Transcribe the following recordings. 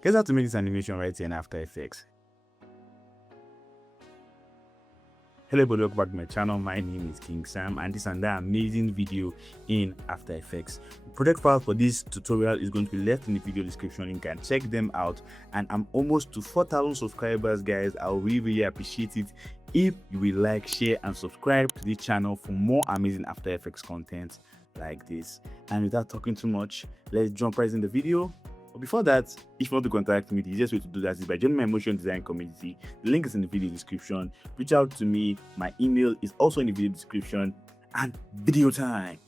Guess how to make this animation right here in After Effects. Hello everybody, welcome back to my channel. My name is King Sam and this and that amazing video in After Effects. Project file for this tutorial is going to be left in the video description. You can check them out, and I'm almost to 4,000 subscribers, guys. I'll really appreciate it if you will like, share and subscribe to this channel for more amazing After Effects content like this. And without talking too much, let's jump right in the video. But before that, if you want to contact me, the easiest way to do that is by joining my motion design community. The link is in the video description. Reach out to me. My email is also in the video description. And video time.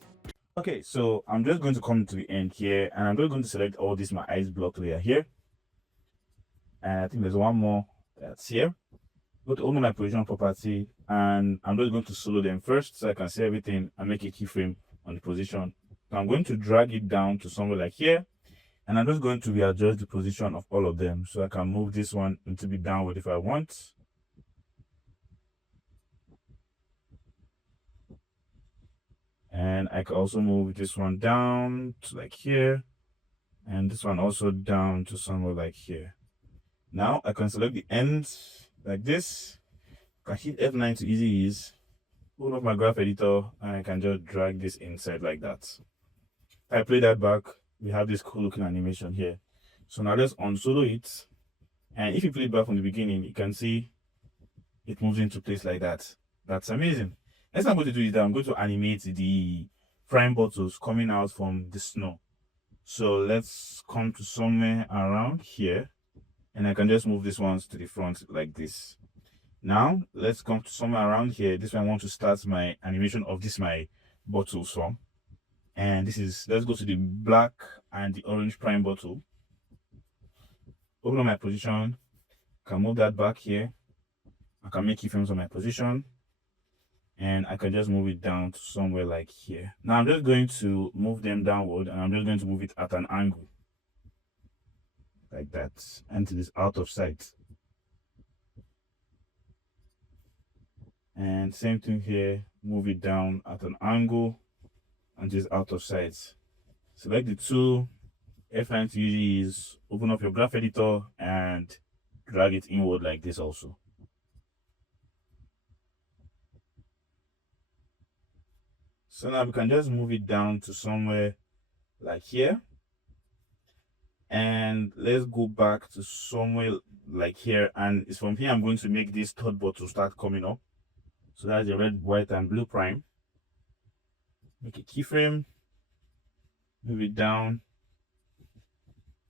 Okay, so I'm just going to come to the end here, and I'm just going to select all this my ice block layer here. And I think there's one more that's here. Go to open my position property, and I'm just going to solo them first so I can see everything and make a keyframe on the position. So I'm going to drag it down to somewhere like here. And I'm just going to readjust the position of all of them so I can move this one a little bit downward if I want. And I can also move this one down to like here. And this one also down to somewhere like here. Now I can select the ends like this. I can hit F9 to easy ease. Open up my graph editor and I can just drag this inside like that. If I play that back, we have this cool looking animation here. So now let's unsolo it. And if you play it back from the beginning, you can see it moves into place like that. That's amazing. Next I'm going to do is that I'm going to animate the prime bottles coming out from the snow. So let's come to somewhere around here. And I can just move these ones to the front like this. Now let's come to somewhere around here. This one I want to start my animation of this my bottles from. And this is, let's go to the black and the orange prime bottle. Open up my position. Can move that back here. I can make keyframes on my position. And I can just move it down to somewhere like here. Now I'm just going to move them downward, and I'm just going to move it at an angle. Like that. Until it's out of sight. And same thing here. Move it down at an angle and just out of sight. Select the two. F9 to use, open up your graph editor and drag it inward like this also. So now we can just move it down to somewhere like here. And let's go back to somewhere like here. And it's from here I'm going to make this third bottle start coming up. So that's the red, white, and blue prime. Make a keyframe, move it down,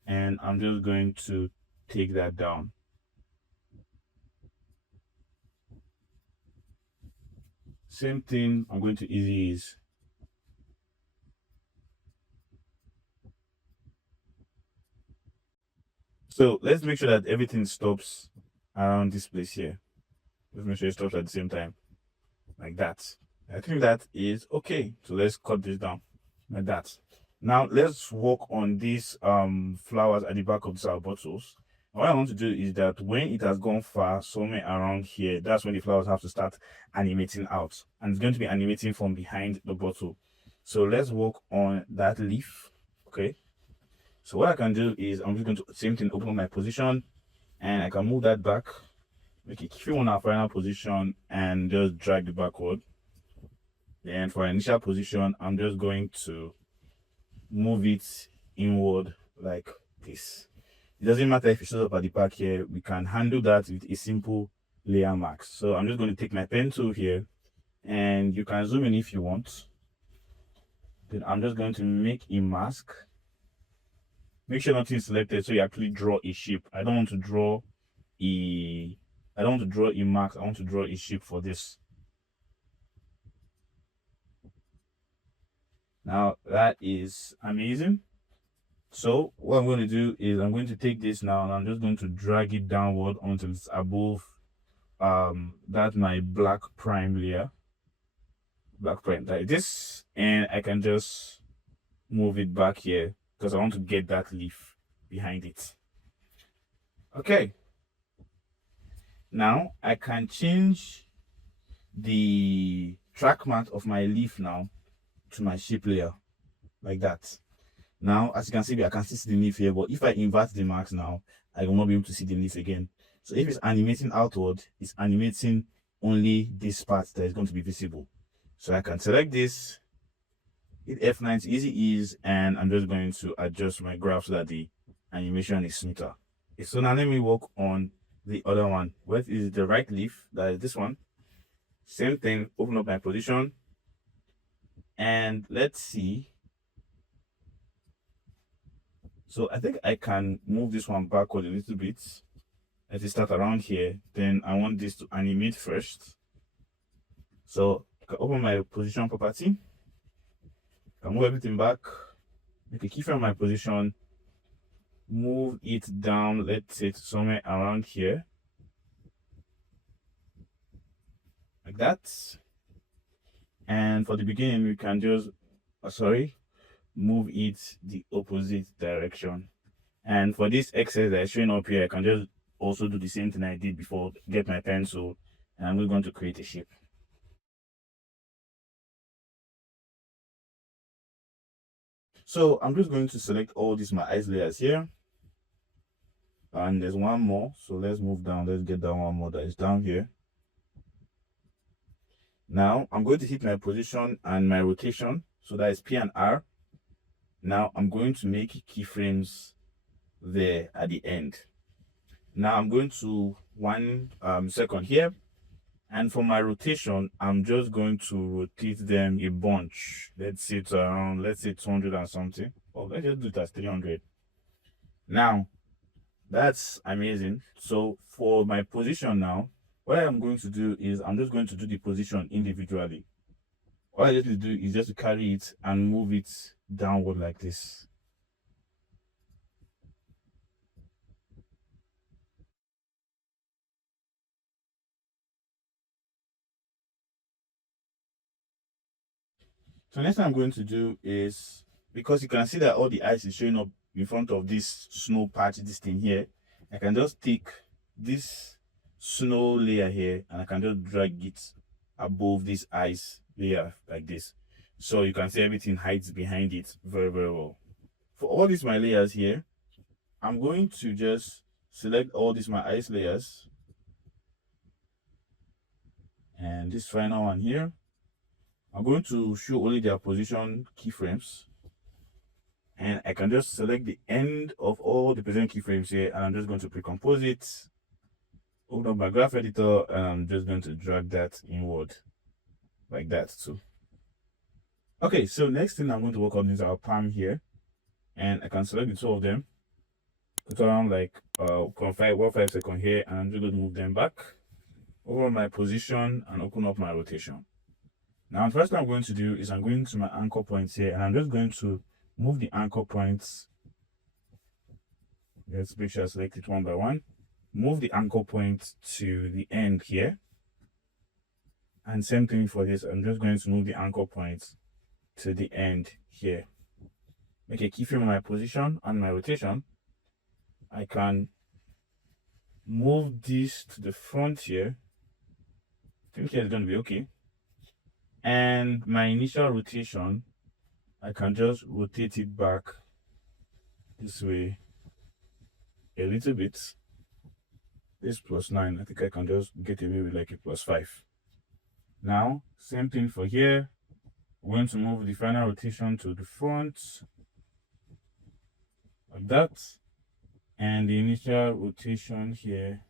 and I'm just going to take that down. Same thing, I'm going to easy ease. So let's make sure that everything stops around this place here. Let's make sure it stops at the same time, like that. I think that is okay. So let's cut this down like that. Now let's work on these flowers at the back of these our bottles. What I want to do is that when it has gone far, somewhere around here, that's when the flowers have to start animating out. And it's going to be animating from behind the bottle. So let's work on that leaf. Okay. So what I can do is I'm just going to same thing, open my position, and I can move that back, make it keyframe on our final position, and just drag it backward. And for initial position, I'm just going to move it inward like this. It doesn't matter if it shows up at the back here. We can handle that with a simple layer mask. So I'm just going to take my pen tool here, and you can zoom in if you want. Then I'm just going to make a mask. Make sure nothing is selected so you actually draw a shape. I don't want to draw a mask. I want to draw a shape for this. Now that is amazing. So what I'm going to do is I'm going to take this now and I'm just going to drag it downward until it's above that my black prime layer. Black prime like this, and I can just move it back here because I want to get that leaf behind it. Okay. Now I can change the track matte of my leaf now to my shape layer like that. Now, as you can see, I can still see the leaf here, but if I invert the marks now, I will not be able to see the leaf again. So if it's animating outward, it's animating only this part that is going to be visible. So I can select this, hit F9 to easy ease, and I'm just going to adjust my graph so that the animation is smoother. Okay, so now let me work on the other one. What is the right leaf? That is this one. Same thing, open up my position, and let's see. So I think I can move this one backward a little bit. Let's start around here. Then I want this to animate first. So I can open my position property. I can move everything back. Make a keyframe on my position. Move it down, let's say to somewhere around here. Like that. And for the beginning, we can just, move it the opposite direction. And for this excess that is showing up here, I can just also do the same thing I did before. Get my pencil, and I'm going to create a shape. So I'm just going to select all these my eyes layers here. And there's one more. So let's move down. Let's get that one more that is down here. Now I'm going to hit my position and my rotation. So that is P and R. Now I'm going to make keyframes there at the end. Now I'm going to 1 second here, and for my rotation, I'm just going to rotate them a bunch. Let's say to around, let's say 200 and something, or let's just do it as 300. Now that's amazing. So for my position now, what I'm going to do is I'm just going to do the position individually. All I need to do is just to carry it and move it downward like this. So next thing I'm going to do is, because you can see that all the ice is showing up in front of this snow patch, this thing here, I can just take this snow layer here and I can just drag it above this ice layer like this. So you can see everything hides behind it very, very well. For all these my layers here, I'm going to just select all these my ice layers. And this final one here, I'm going to show only their position keyframes. And I can just select the end of all the present keyframes here, and I'm just going to pre-compose it. Open up my graph editor, and I'm just going to drag that inward like that too. Okay, so next thing I'm going to work on is our palm here, and I can select the two of them, put around like 1.5 seconds here, and I'm just going to move them back over my position and open up my rotation. Now, the first thing I'm going to do is I'm going to my anchor points here, and I'm just going to move the anchor points. Let's make sure I select it one by one. Move the anchor point to the end here. And same thing for this. I'm just going to move the anchor point to the end here. Make a keyframe on my position and my rotation. I can move this to the front here. I think here is going to be okay. And my initial rotation, I can just rotate it back this way a little bit. This +9, I think I can just get away with like a +5. Now, same thing for here. We're going to move the final rotation to the front, like that. And the initial rotation here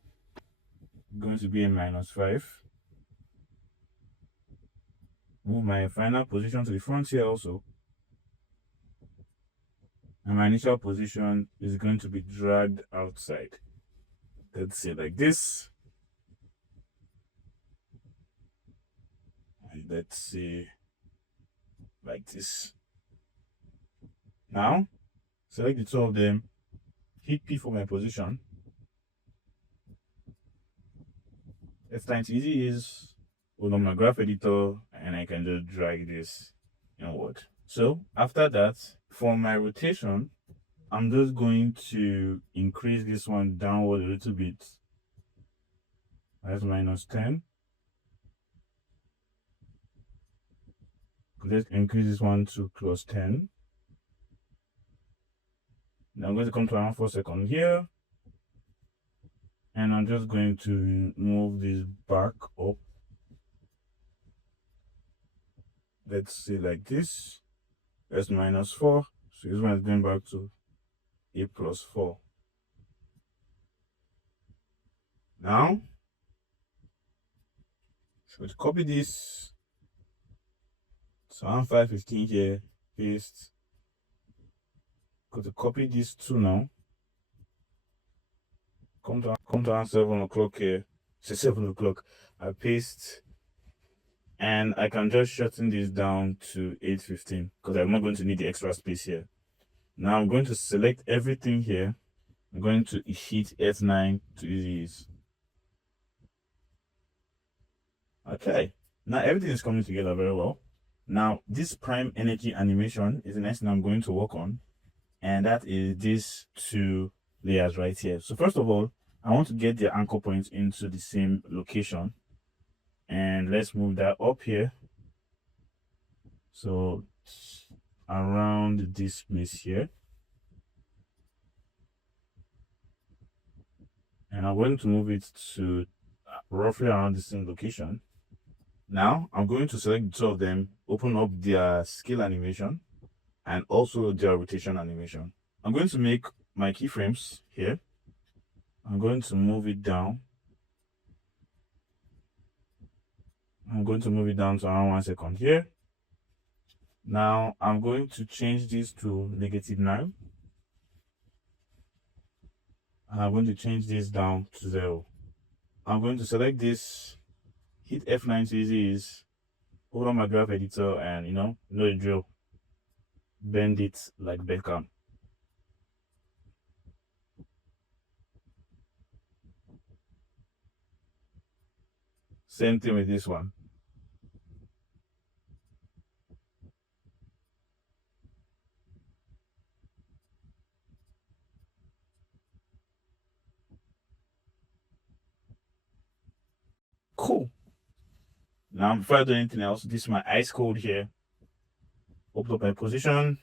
is going to be a -5. Move my final position to the front here also. And my initial position is going to be dragged outside. Let's say like this. And let's say like this. Now, select the two of them, hit P for my position. It's time to easy is open up my graph editor, and I can just drag this inward. So after that, for my rotation, I'm just going to increase this one downward a little bit. That's -10. Let's increase this one to +10. Now I'm going to come to around 4 seconds here. And I'm just going to move this back up. Let's see like this. S minus 4. So this one is going back to A plus 4. Now, so to copy this, so I'm 515 here, paste. Go to copy this 2 now. Come to 7 o'clock here. So 7 o'clock. I paste, and I can just shorten this down to 815 because I'm not going to need the extra space here. Now I'm going to select everything here. I'm going to hit F9 to easy ease. Okay, now everything is coming together very well. Now this prime energy animation is the next thing I'm going to work on, and that is these 2 layers right here. So first of all, I want to get the anchor points into the same location, and let's move that up here. So around this place here, and I'm going to move it to roughly around the same location. Now I'm going to select 2 of them, open up their scale animation and also their rotation animation. I'm going to make my keyframes here. I'm going to move it down. I'm going to move it down to around 1 second here. Now I'm going to change this to -9. And I'm going to change this down to 0. I'm going to select this, hit F9 to easy ease, hold on my graph editor, and you know the drill. Bend it like Beckham. Same thing with this one. Cool. Now before I do anything else, this is my ice code here. Open up my position,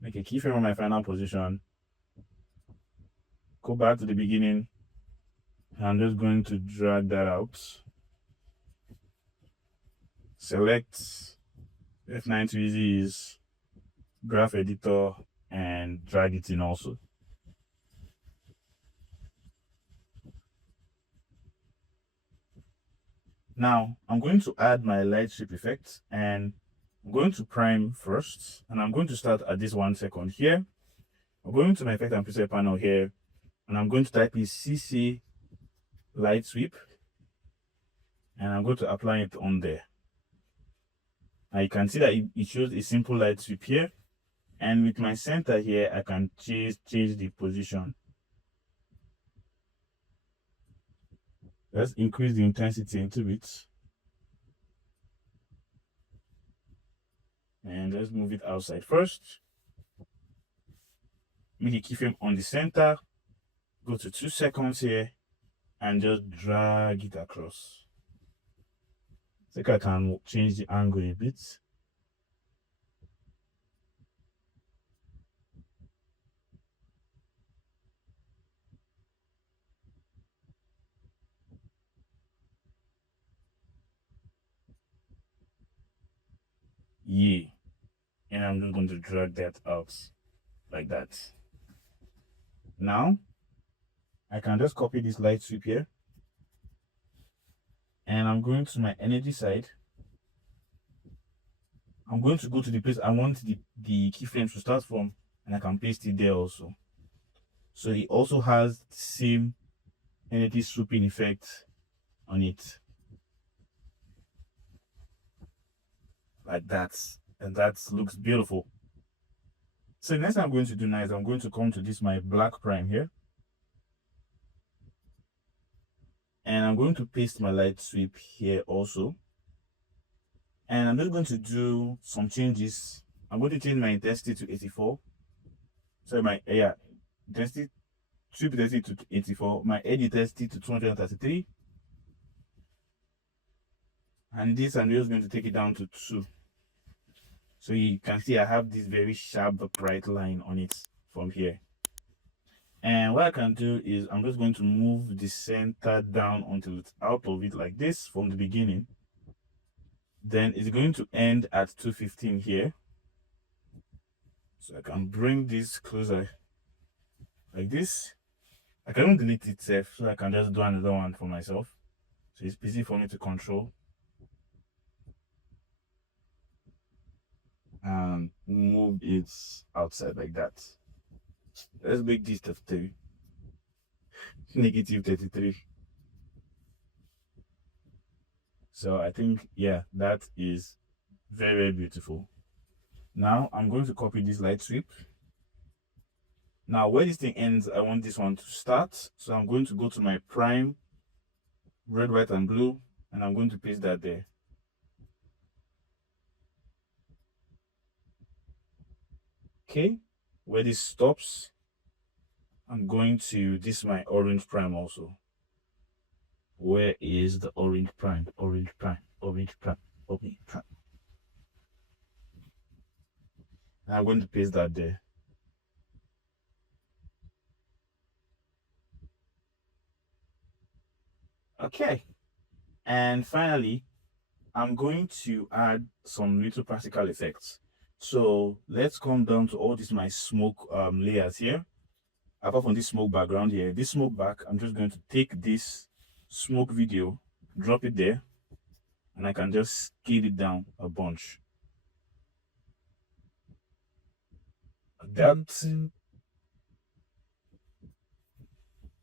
make a keyframe on my final position, go back to the beginning, and I'm just going to drag that out. Select F9 to easy ease, graph editor, and drag it in also. Now I'm going to add my light strip effect, and I'm going to prime first, and I'm going to start at this 1 second here. I'm going to my effect and preset panel here, and I'm going to type in CC light sweep, and I'm going to apply it on there. Now you can see that it shows a simple light sweep here, and with my center here I can change the position. Let's increase the intensity into it, and let's move it outside first. Make a keyframe on the center, go to 2 seconds here, and just drag it across. I think I can change the angle a bit. Yeah, and I'm just going to drag that out like that. Now I can just copy this light sweep here, and I'm going to my energy side. I'm going to go to the place I want the keyframes to start from, and I can paste it there also. So it also has the same energy swooping effect on it, like that, and that looks beautiful. So next I'm going to do now is I'm going to come to this my black prime here, and I'm going to paste my light sweep here also, and I'm just going to do some changes. I'm going to change my intensity to 84. So my intensity, sweep intensity to 84, my edge intensity to 233, and this I'm just going to take it down to 2. So you can see I have this very sharp bright line on it. from here. And what I can do is I'm just going to move the center down until it's out of it like this from the beginning. Then it's going to end at 215 here. So I can bring this closer like this. I can delete it safe, so I can just do another one for myself. So it's easy for me to control. And move it outside like that. Let's make this 33. Negative 33. So I think, yeah, that is very, very beautiful. Now I'm going to copy this light sweep. Now where this thing ends, I want this one to start. So I'm going to go to my prime, red, white, and blue, and I'm going to paste that there. Okay, where this stops, I'm going to, this is my orange prime also. Where is the orange prime? Orange prime, orange prime, orange prime. And I'm going to paste that there. Okay, and finally, I'm going to add some little practical effects. So let's come down to all these my smoke layers here. Apart from this smoke background here, this smoke back, I'm just going to take this smoke video, drop it there, and I can just scale it down a bunch. That.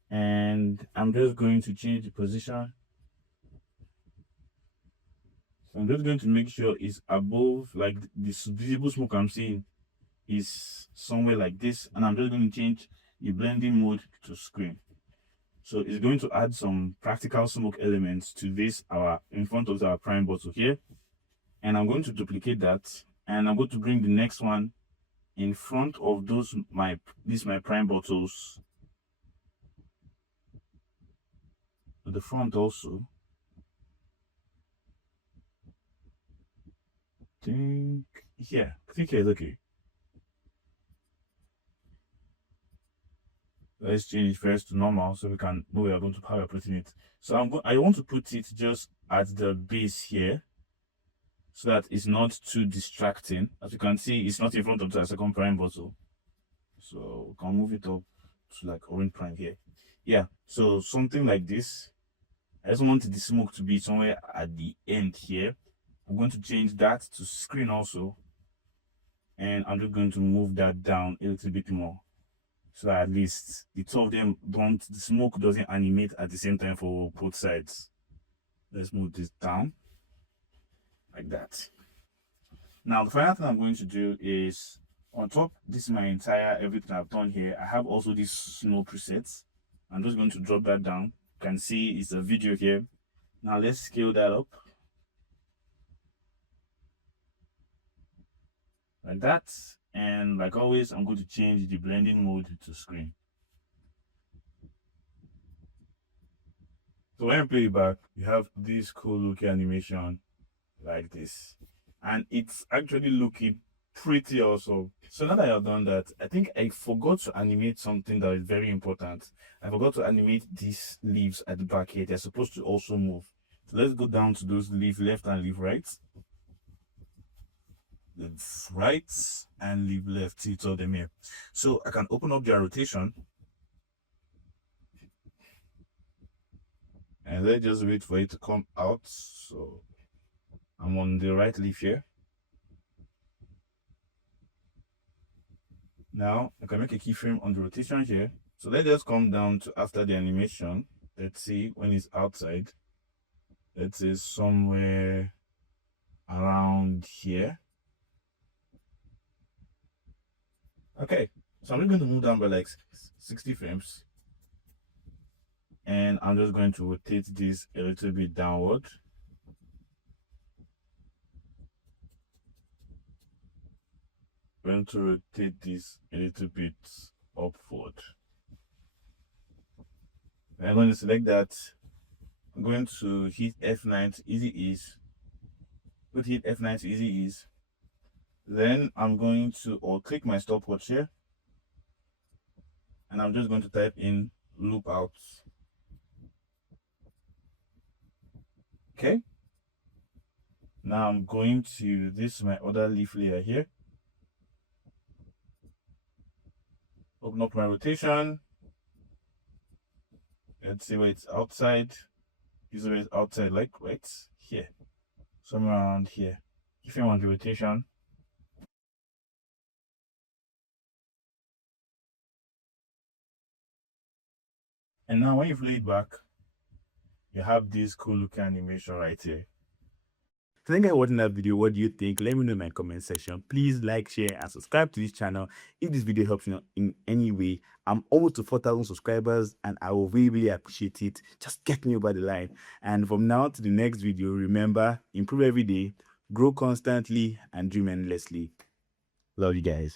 And I'm just going to change the position. So I'm just going to make sure it's above, like this visible smoke I'm seeing is somewhere like this, and I'm just going to change the blending mode to screen. So it's going to add some practical smoke elements to this in front of our prime bottle here, and I'm going to duplicate that, and I'm going to bring the next one in front of my prime bottles to the front also. I think it's okay. Let's change it first to normal so we can know how we're putting it. So I want to put it just at the base here so that it's not too distracting. As you can see, it's not in front of the second prime bottle. So we can move it up to like orange prime here. Yeah, so something like this. I just want the smoke to be somewhere at the end here. I'm going to change that to screen also. And I'm just going to move that down a little bit more. So at least the two of them the smoke doesn't animate at the same time for both sides. Let's move this down like that. Now the final thing I'm going to do is on top, this is my entire everything I've done here. I have also these snow presets. I'm just going to drop that down. You can see it's a video here. Now let's scale that up like that. And like always, I'm going to change the blending mode to screen. So when you play it back, you have this cool looking animation like this. And it's actually looking pretty awesome. So now that I've done that, I think I forgot to animate something that is very important. I forgot to animate these leaves at the back here. They're supposed to also move. So let's go down to those leaf left and leaf right. Leave right and leave left. See, it's all them here. So I can open up their rotation. And let's just wait for it to come out. So I'm on the right leaf here. Now I can make a keyframe on the rotation here. So let's just come down to after the animation. Let's see when it's outside. Let's say somewhere around here. Okay, so I'm just going to move down by like 60 frames. And I'm just going to rotate this a little bit downward. I'm going to rotate this a little bit upward. I'm going to select that. I'm going to hit F9 to easy ease. Hit F9 to easy ease. Then I'm going to click my stopwatch here. and I'm just going to type in loop out. Okay. Now I'm going to this my other leaf layer here. Open up my rotation. Let's see where it's outside. This is where it's outside, like right here. Somewhere around here. If you want the rotation. And now when you play it back, you have this cool looking animation right here. So thank you for watching that video. What do you think? Let me know in my comment section. Please like, share, and subscribe to this channel if this video helps you in any way. I'm almost to 4,000 subscribers and I will really appreciate it. Just get me over the line. And from now to the next video, remember, improve every day, grow constantly, and dream endlessly. Love you guys.